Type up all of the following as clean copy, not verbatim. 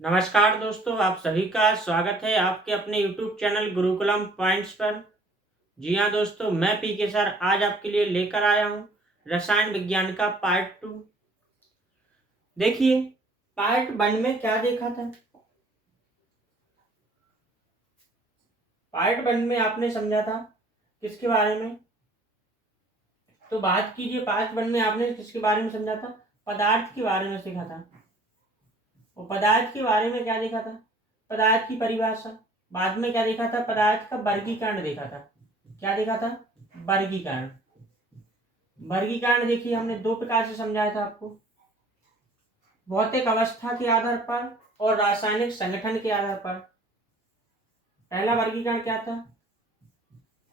नमस्कार दोस्तों, आप सभी का स्वागत है आपके अपने YouTube चैनल गुरुकुलम पॉइंट्स पर। जी हाँ दोस्तों, मैं पीके सर आज आपके लिए लेकर आया हूँ रसायन विज्ञान का पार्ट 2। देखिए, पार्ट 1 में क्या देखा था। पार्ट 1 में आपने समझा था किसके बारे में, तो बात कीजिए। पार्ट 1 में आपने किसके बारे में समझा था, पदार्थ के बारे में सीखा था। और पदार्थ के बारे में क्या देखा था, पदार्थ की परिभाषा। बाद में क्या देखा था, पदार्थ का वर्गीकरण देखा था। क्या देखा था, वर्गीकरण। वर्गीकरण देखिए हमने दो प्रकार से समझाया था आपको, भौतिक अवस्था के आधार पर और रासायनिक संगठन के आधार पर। पहला वर्गीकरण क्या था,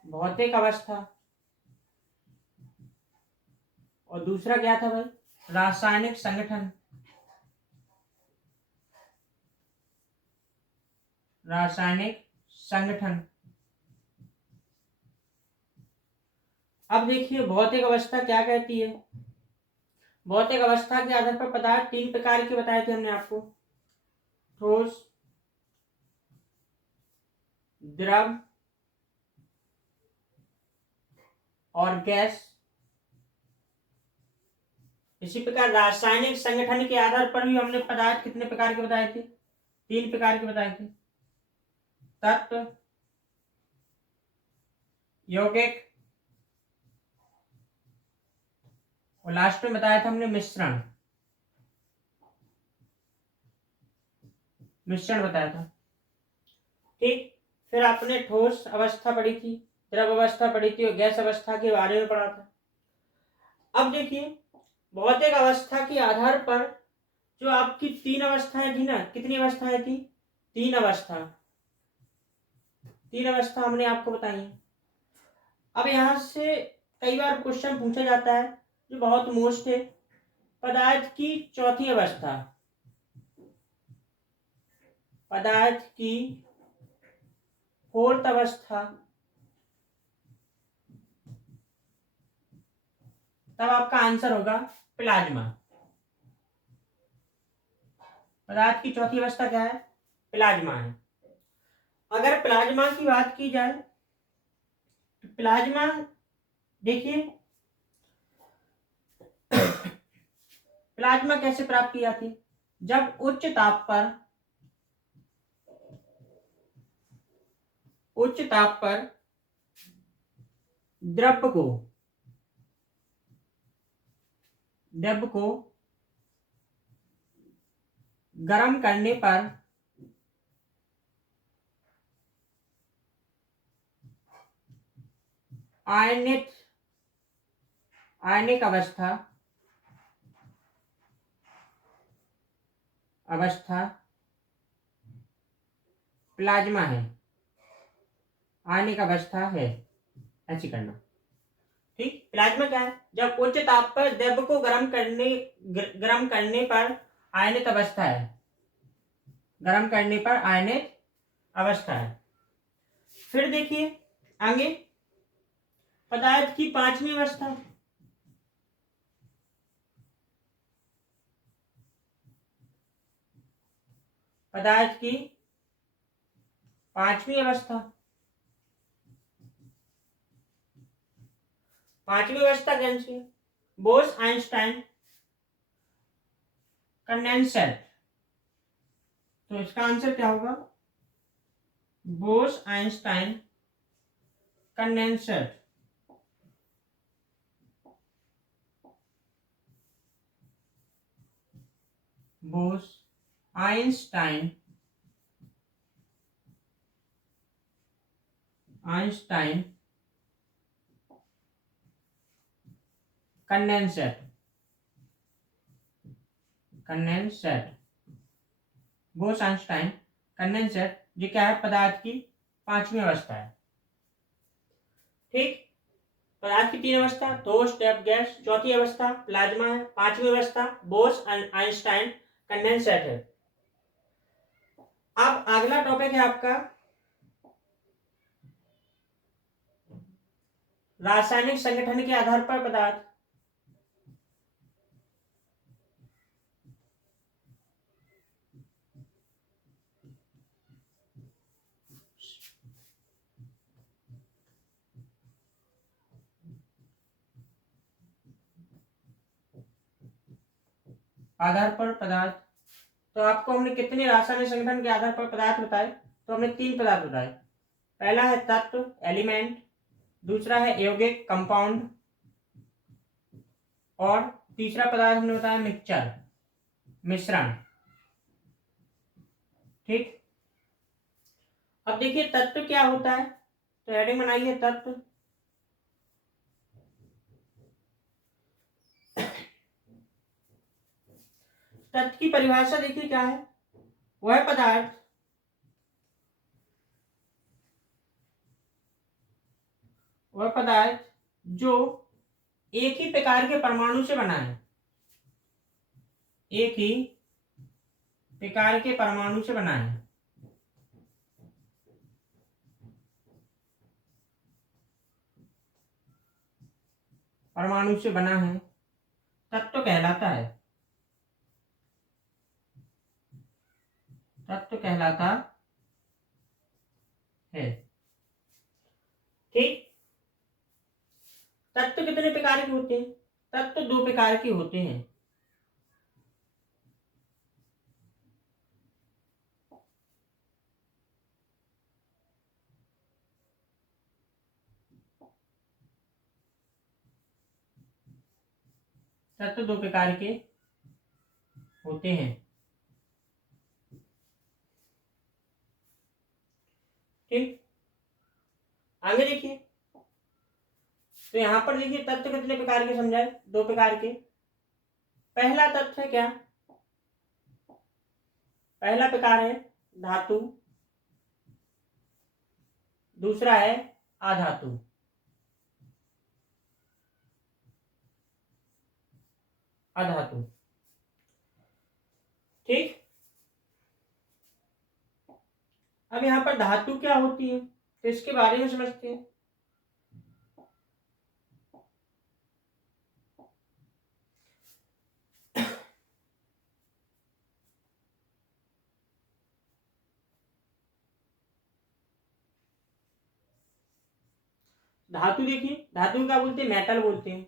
भौतिक अवस्था, और दूसरा क्या था भाई, रासायनिक संगठन। रासायनिक संगठन। अब देखिए भौतिक अवस्था क्या कहती है। भौतिक अवस्था के आधार पर पदार्थ तीन प्रकार के बताए थे हमने आपको, ठोस, द्रव और गैस। इसी प्रकार रासायनिक संगठन के आधार पर भी हमने पदार्थ कितने प्रकार के बताए थे, तीन प्रकार के बताए थे, तत्व, यौगिक और लास्ट में बताया था हमने मिश्रण। मिश्रण बताया था, ठीक। फिर आपने ठोस अवस्था पढ़ी थी, द्रव अवस्था पढ़ी थी और गैस अवस्था के बारे में पढ़ा था। अब देखिए भौतिक अवस्था के आधार पर जो आपकी तीन अवस्थाएं थी ना, कितनी अवस्थाएं थी, तीन अवस्था। तीन अवस्था हमने आपको बताई। अब यहां से कई बार क्वेश्चन पूछा जाता है जो बहुत मोस्ट है, पदार्थ की चौथी अवस्था। पदार्थ की फोर्थ अवस्था, तब आपका आंसर होगा प्लाज्मा। पदार्थ की चौथी अवस्था क्या है, प्लाज्मा है। अगर प्लाज्मा की बात की जाए तो प्लाज्मा देखिए प्लाज्मा कैसे प्राप्त की जाती है, जब उच्च ताप पर द्रव को गर्म करने पर आयनिक अवस्था प्लाज्मा है, आयनिक अवस्था है। ऐसी करना, ठीक। प्लाज्मा क्या है, जब उच्च ताप पर द्रव को गर्म करने पर आयनिक अवस्था है, गर्म करने पर आयनिक अवस्था है। फिर देखिए आगे, पदार्थ की पांचवी अवस्था। पदार्थ की पांचवी अवस्था। पांचवी अवस्था कौन सी है, बोस आइंस्टाइन कंडेंसर। तो इसका आंसर क्या होगा, Bose Einstein condenser. Bose Einstein condenser. Bose Einstein condenser, ये क्या है, पदार्थ की पांचवी अवस्था है, ठीक। पदार्थ की तीन अवस्था, ठोस, द्रव, गैस। चौथी अवस्था प्लाज्मा है। पांचवी अवस्था बोस आइंस्टाइन कंडेंसर है। अब अगला टॉपिक है आपका रासायनिक संगठन के आधार पर पदार्थ। आधार पर पदार्थ। तो आपको हमने कितने रासायनिक संगठन के आधार पर पदार्थ बताए? तो हमने 3 पदार्थ बताए। पहला है तत्व एलिमेंट, दूसरा है यौगिक कंपाउंड, और तीसरा पदार्थ हमने बताया मिक्सचर मिश्रण। ठीक, अब देखिए तत्व क्या होता है, तो हेडिंग बनाइए तत्व। तत्व की परिभाषा देखिए क्या है, वह पदार्थ जो एक ही प्रकार के परमाणु से बना है, एक ही प्रकार के परमाणु से बना है। परमाणु से बना है तत्व कहलाता है, तत्व कहलाता है। ठीक, तत्व कितने प्रकार के होते हैं? तत्व 2 प्रकार के होते हैं। तत्व 2 प्रकार के होते हैं। ठीक, आगे देखिए, तो यहां पर देखिए तत्व कितने प्रकार के समझाए? 2 प्रकार के। पहला तत्व है क्या? पहला प्रकार है धातु, दूसरा है अधातु। अधातु, ठीक। अब यहाँ पर धातु क्या होती है, तो इसके बारे में समझते हैं। धातु देखिए, धातु को क्या बोलते हैं? मेटल बोलते हैं।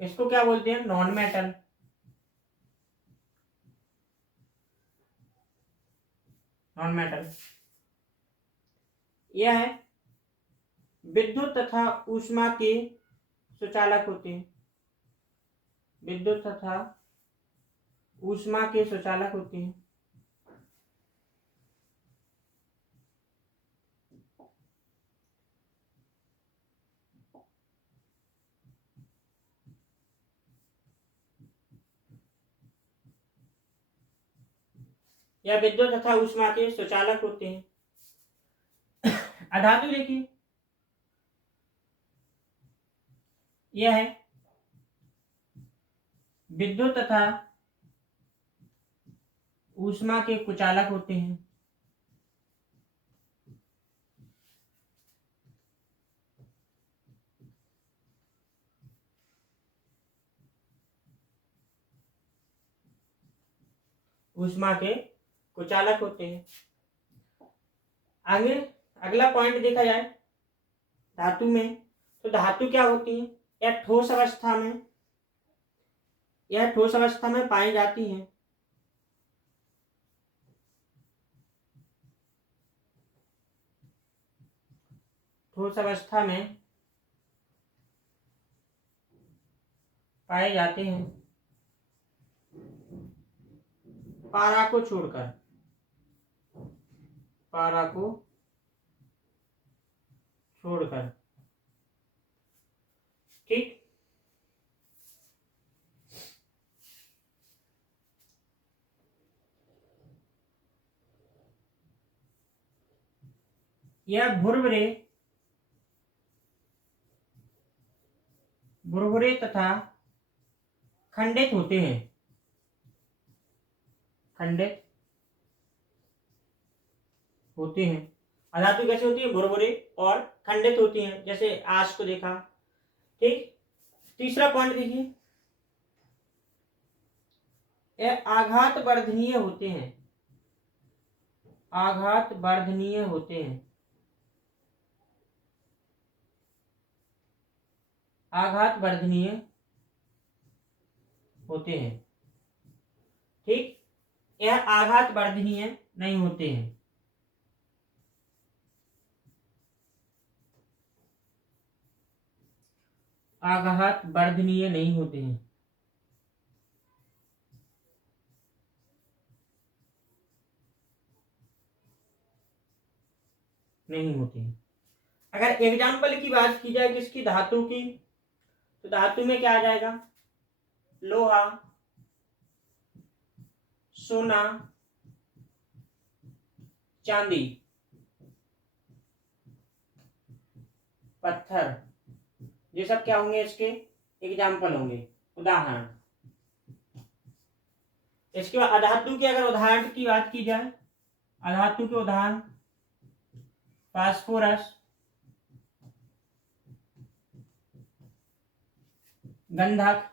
इसको क्या बोलते हैं? Non metal. नॉन मेटल यह है विद्युत तथा ऊष्मा के सुचालक होते हैं। विद्युत तथा ऊष्मा के सुचालक होते हैं। या विद्युत तथा ऊष्मा के सुचालक होते हैं। अधातु देखिए, यह है विद्युत तथा ऊष्मा के कुचालक होते हैं। ऊष्मा के कुचालक होते हैं। आगे अगला पॉइंट देखा जाए धातु में, तो धातु क्या होती है? यह ठोस अवस्था में पाई जाती है। ठोस अवस्था में पाए जाते हैं, पारा को छोड़कर। पारा को छोड़कर, ठीक। यह भुरभुरे तथा खंडित होते हैं। खंडित होते हैं। अधातु कैसे होती है? भुरभुरे और खंडित होती हैं, जैसे आश को देखा। ठीक, तीसरा पॉइंट देखिए, यह आघात वर्धनीय होते हैं। आघात वर्धनीय होते हैं। आघात वर्धनीय होते हैं। ठीक, यह आघात वर्धनीय नहीं होते हैं। आघात वर्धनीय नहीं होते हैं। नहीं होते हैं। अगर एग्जाम्पल की बात की जाए किसकी, धातु की, तो धातु में क्या आ जाएगा, लोहा, सोना, चांदी, पत्थर, ये सब क्या होंगे, इसके एग्जाम्पल होंगे, उदाहरण। इसके बाद अधातु के अगर उदाहरण की बात की जाए, अधातु के उदाहरण फास्फोरस, गंधक,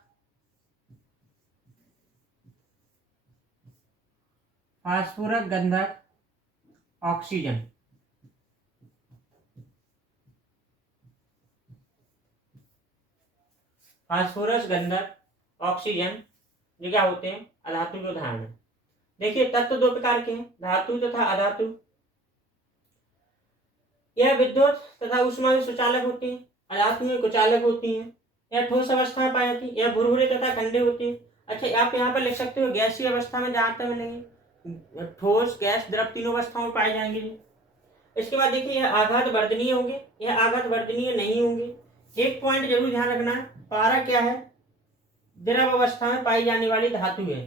फास्फोरस, गंधक, ऑक्सीजन। फास्फोरस, गंधक, ऑक्सीजन, ये क्या होते हैं, अधातु के उदाहरण। देखिए तत्व दो प्रकार के हैं, धातु तथा अधातु। यह विद्युत तथा ऊष्मा में सुचालक होती है, अधातु में कुचालक होती है। यह ठोस अवस्था में पाई जाती है, यह भुरभुरे तथा ठंडे होती है। अच्छा, आप यहाँ पर लिख सकते हो गैसीय अवस्था में जहाँ तक मिलेंगे, ठोस, गैस, द्रव तीनों अवस्थाओं में पाए जाएंगे जी। इसके बाद देखिए यह आघात वर्धनीय होंगे, यह आघात वर्धनीय नहीं होंगे। एक पॉइंट जरूर ध्यान रखना है, पारा क्या है, द्रव अवस्था में पाई जाने वाली धातु है।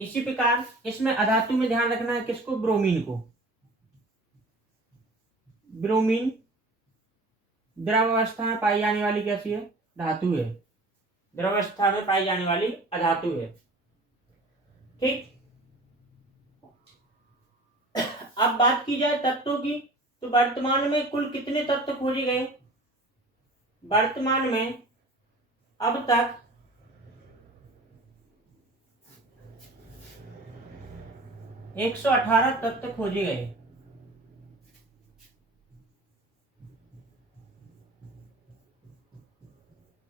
इसी प्रकार इसमें अधातु में ध्यान रखना है किसको, ब्रोमीन को। ब्रोमीन द्रव अवस्था में पाई जाने वाली कैसी है, धातु है, द्रव अवस्था में पाई जाने वाली अधातु है। ठीक, अब बात की जाए तत्वों की, तो वर्तमान में कुल कितने तत्व खोजे गए। वर्तमान में अब तक 118 तत्व खोजे गए।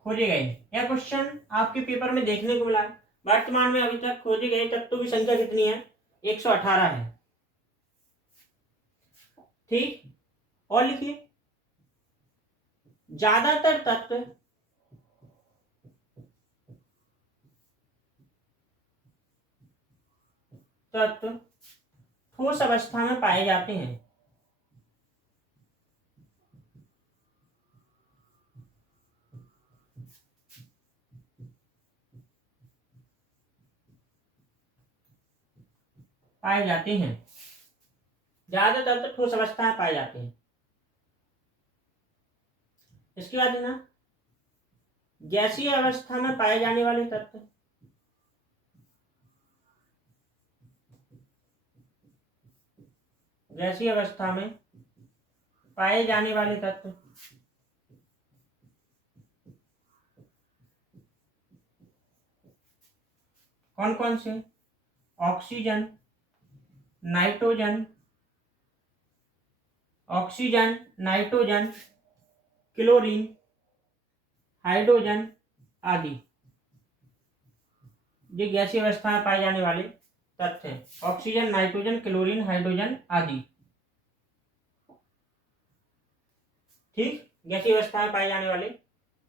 खोजे गए, यह क्वेश्चन आपके पेपर में देखने को मिला है। वर्तमान में अभी तक खोजे गए तत्वों की संख्या कितनी है, 118 है। ठीक, और लिखिए ज्यादातर तत्व ठोस अवस्था में पाए जाते हैं। पाए जाते हैं, ज्यादातर तत्व ठोस अवस्था में पाए जाते हैं। इसके बाद है ना, गैसीय अवस्था में पाए जाने वाले तत्व, गैसीय अवस्था में पाए जाने वाले तत्व कौन कौन से, oxygen, nitrogen, oxygen, nitrogen, chlorine, hydrogen आदि, ये गैसीय अवस्था में पाए जाने वाले तत्व हैं। ऑक्सीजन, नाइट्रोजन, क्लोरीन, हाइड्रोजन आदि। ठीक, गैसीय अवस्था में पाए जाने वाले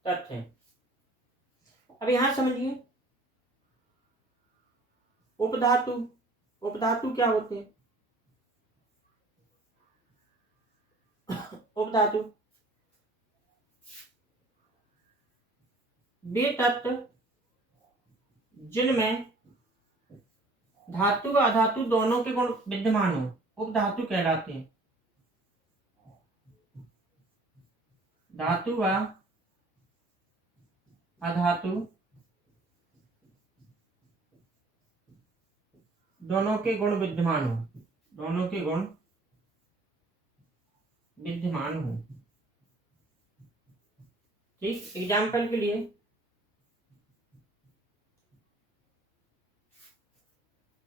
तत्व हैं। अब यहां समझिए उपधातु। उपधातु क्या होते हैं, उपधातु वे तत्व जिनमें धातु व अधातु दोनों के गुण विद्यमान हो, उपधातु कहलाते हैं। धातु व अधातु दोनों के गुण विद्यमान हो, दोनों के गुण विद्यमान हो। ठीक, एग्जाम्पल के लिए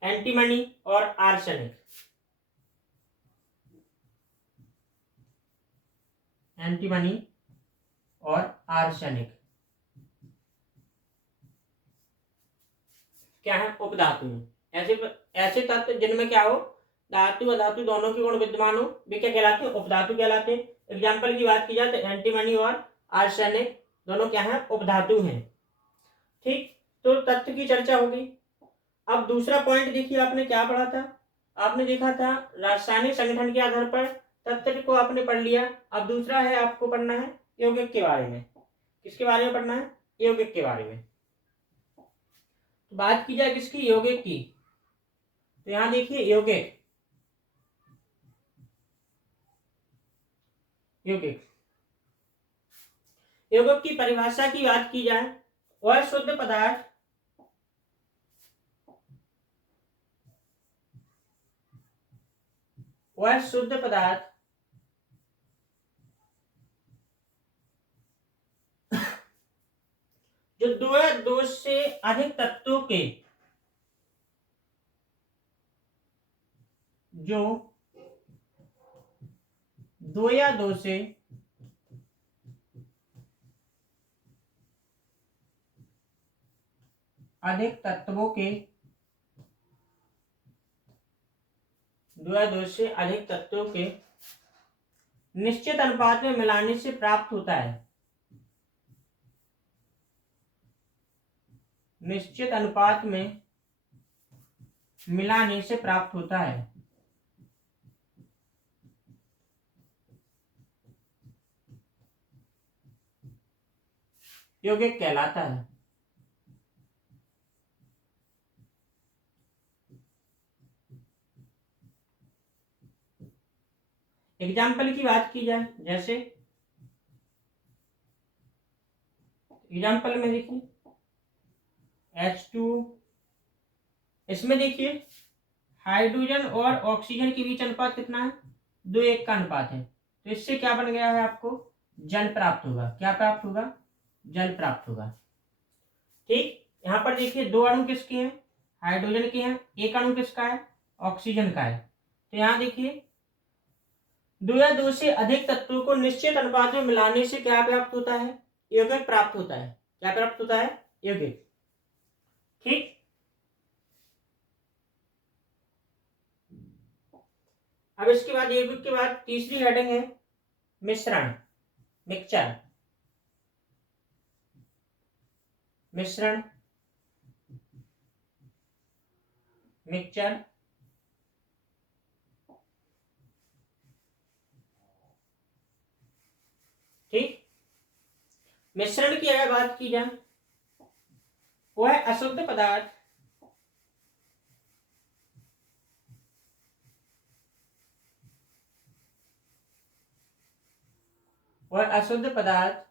एंटीमनी और आर्सेनिक। एंटीमनी और आर्सेनिक क्या है, उपधातु में। ऐसे ऐसे तत्व जिनमें क्या हो, धातु अधातु दोनों के गुण विद्यमान हो, वे क्या कहलाते हैं, उपधातु कहलाते हैं। एग्जाम्पल की बात की जाए तो एंटीमनी और आर्सेनिक दोनों क्या है, उपधातु हैं। ठीक, तो तत्व की चर्चा हो गई। अब दूसरा पॉइंट देखिए, आपने क्या पढ़ा था, आपने देखा था रासायनिक संगठन के आधार पर तत्व को आपने पढ़ लिया। अब दूसरा है, आपको पढ़ना है यौगिक के बारे में। किसके बारे में पढ़ना है, यौगिक के बारे में। तो बात की जाए किसकी, यौगिक की, तो यहां देखिए यौगिक, यौगिक यौगिक की परिभाषा की बात की जाए, वह शुद्ध पदार्थ वह शुद्ध पदार्थ जो दो या दो से अधिक तत्वों के, जो दो या दो से अधिक तत्वों के, दो या दो से अधिक तत्वों के निश्चित अनुपात में मिलाने से प्राप्त होता है, निश्चित अनुपात में मिलाने से प्राप्त होता है, यौगिक कहलाता है। एग्जाम्पल की बात की जाए, जैसे एग्जाम्पल में देखिए H2, इसमें देखिए हाइड्रोजन और ऑक्सीजन के बीच अनुपात कितना है, 2:1 का अनुपात है। तो इससे क्या बन गया है, आपको जल प्राप्त होगा। क्या प्राप्त होगा, जल प्राप्त होगा। ठीक, यहां पर देखिए दो अणु किसके हैं, हाइड्रोजन के हैं, एक अणु किसका है, ऑक्सीजन का है। तो यहां देखिए दो या दो से अधिक तत्वों को निश्चित अनुपात में मिलाने से क्या प्राप्त होता है, यौगिक प्राप्त होता है। क्या प्राप्त होता है, यौगिक। ठीक, अब इसके बाद यौगिक के बाद तीसरी हेडिंग है मिश्रण, मिक्सचर, मिश्रण, मिक्सचर। ठीक, मिश्रण की अगर बात की जाए, वह अशुद्ध पदार्थ वह अशुद्ध पदार्थ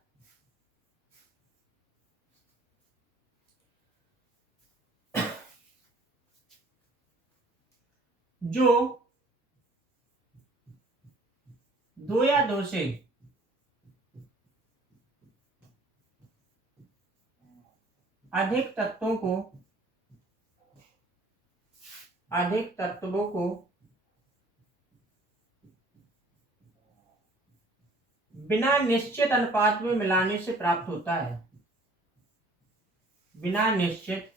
जो दो या दो से अधिक तत्वों को, अधिक तत्वों को बिना निश्चित अनुपात में मिलाने से प्राप्त होता है, बिना निश्चित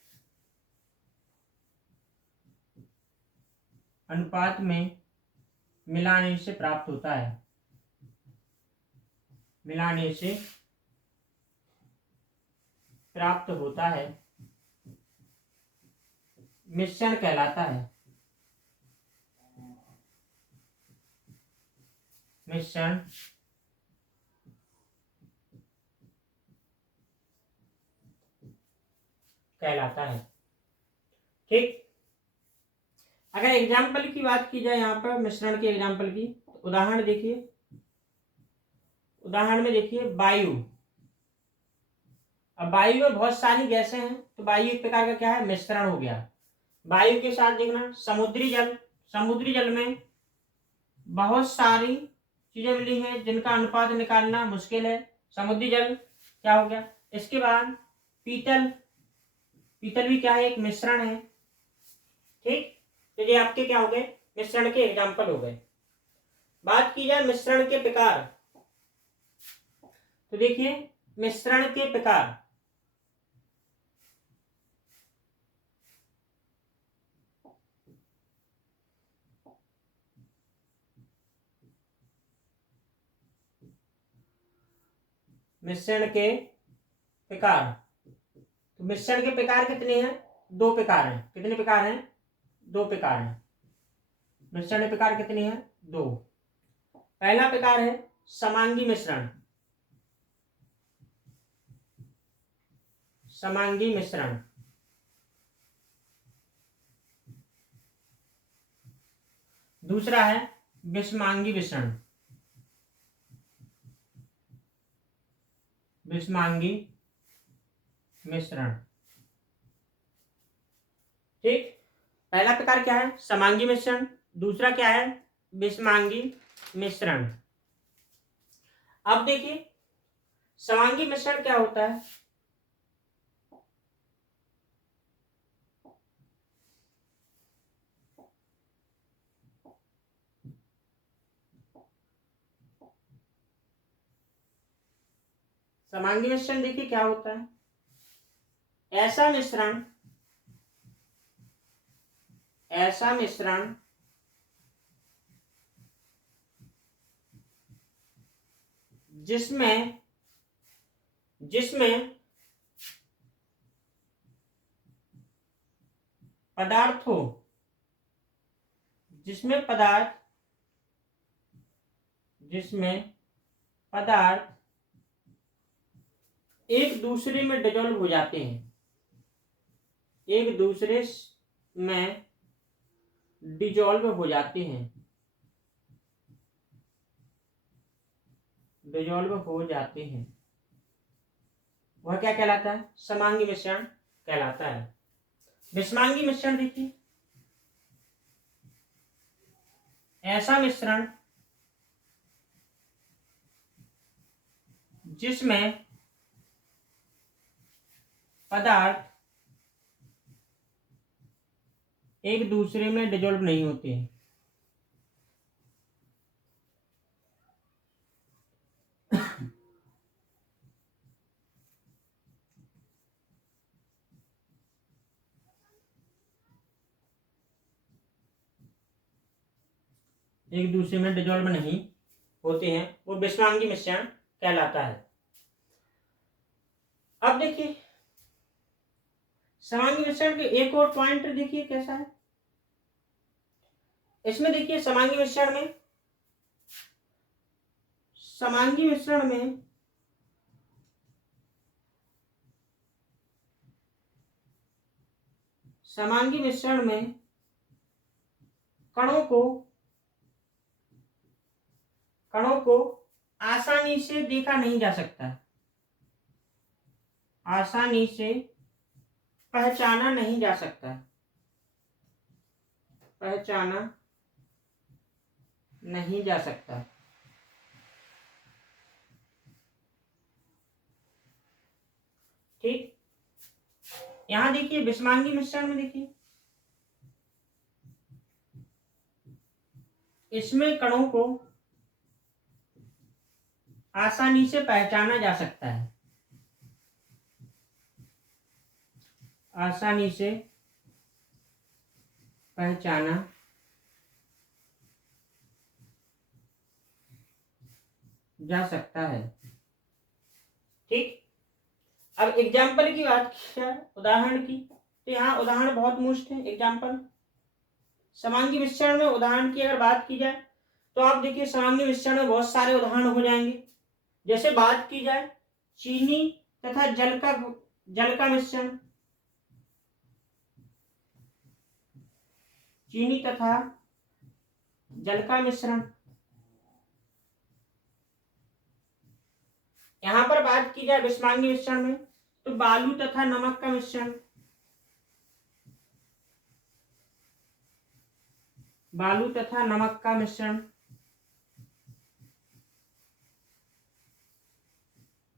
अनुपात में मिलाने से प्राप्त होता है, मिलाने से प्राप्त होता है, मिश्रण कहलाता है, मिश्रण कहलाता है। ठीक, अगर एग्जाम्पल की बात की जाए यहाँ पर मिश्रण के एग्जाम्पल की, तो उदाहरण देखिए, उदाहरण में देखिए वायु। अब वायु में बहुत सारी गैसें हैं, तो वायु एक प्रकार का क्या है, मिश्रण हो गया। वायु के साथ देखना समुद्री जल, समुद्री जल में बहुत सारी चीजें मिली हैं जिनका अनुपात निकालना मुश्किल है, समुद्री जल क्या हो गया। इसके बाद पीतल, पीतल भी क्या है, एक मिश्रण है। ठीक, तो ये आपके क्या हो गए, मिश्रण के एग्जाम्पल हो गए। बात की जाए मिश्रण के प्रकार, तो देखिए मिश्रण के प्रकार, मिश्रण के प्रकार। तो मिश्रण के प्रकार कितने हैं? 2 प्रकार हैं। कितने प्रकार हैं? 2 प्रकार हैं। मिश्रण के प्रकार कितने हैं? 2। पहला प्रकार है समांगी मिश्रण। समांगी मिश्रण। दूसरा है विषमांगी मिश्रण। विषमांगी मिश्रण। ठीक, पहला प्रकार क्या है? समांगी मिश्रण। दूसरा क्या है? विषमांगी मिश्रण। अब देखिए समांगी मिश्रण क्या होता है। समांगी मिश्रण देखिए क्या होता है। ऐसा मिश्रण जिसमें पदार्थ हो, जिसमें पदार्थ एक दूसरे में डिसॉल्व हो जाते हैं, एक दूसरे में डिसॉल्व हो जाते हैं, डिसॉल्व हो जाते हैं, वह क्या कहलाता है? समांगी मिश्रण कहलाता है। विषमांगी मिश्रण देखिए, ऐसा मिश्रण जिसमें पदार्थ एक दूसरे में डिसॉल्व नहीं होते हैं। एक दूसरे में डिसॉल्व नहीं होते हैं, वो विषमांगी मिश्रण कहलाता है। अब देखिए समांगी मिश्रण के एक और पॉइंट देखिए कैसा है। इसमें देखिए समांगी मिश्रण में कणों को आसानी से देखा नहीं जा सकता, आसानी से पहचाना नहीं जा सकता, पहचाना नहीं जा सकता। ठीक, यहां देखिए विषमांगी मिश्रण में देखिए इसमें कणों को आसानी से पहचाना जा सकता है, आसानी से पहचाना जा सकता है। ठीक, अब एग्जाम्पल की बात किया, उदाहरण की, तो यहाँ उदाहरण बहुत मुश्त है। एग्जाम्पल समांगी मिश्रण में उदाहरण की अगर बात की जाए तो आप देखिए समांगी मिश्रण में बहुत सारे उदाहरण हो जाएंगे। जैसे बात की जाए चीनी तथा जल का मिश्रण, चीनी तथा जल का मिश्रण। यहां पर बात की जाए विषमांगी मिश्रण में तो बालू तथा नमक का मिश्रण, बालू तथा नमक का मिश्रण।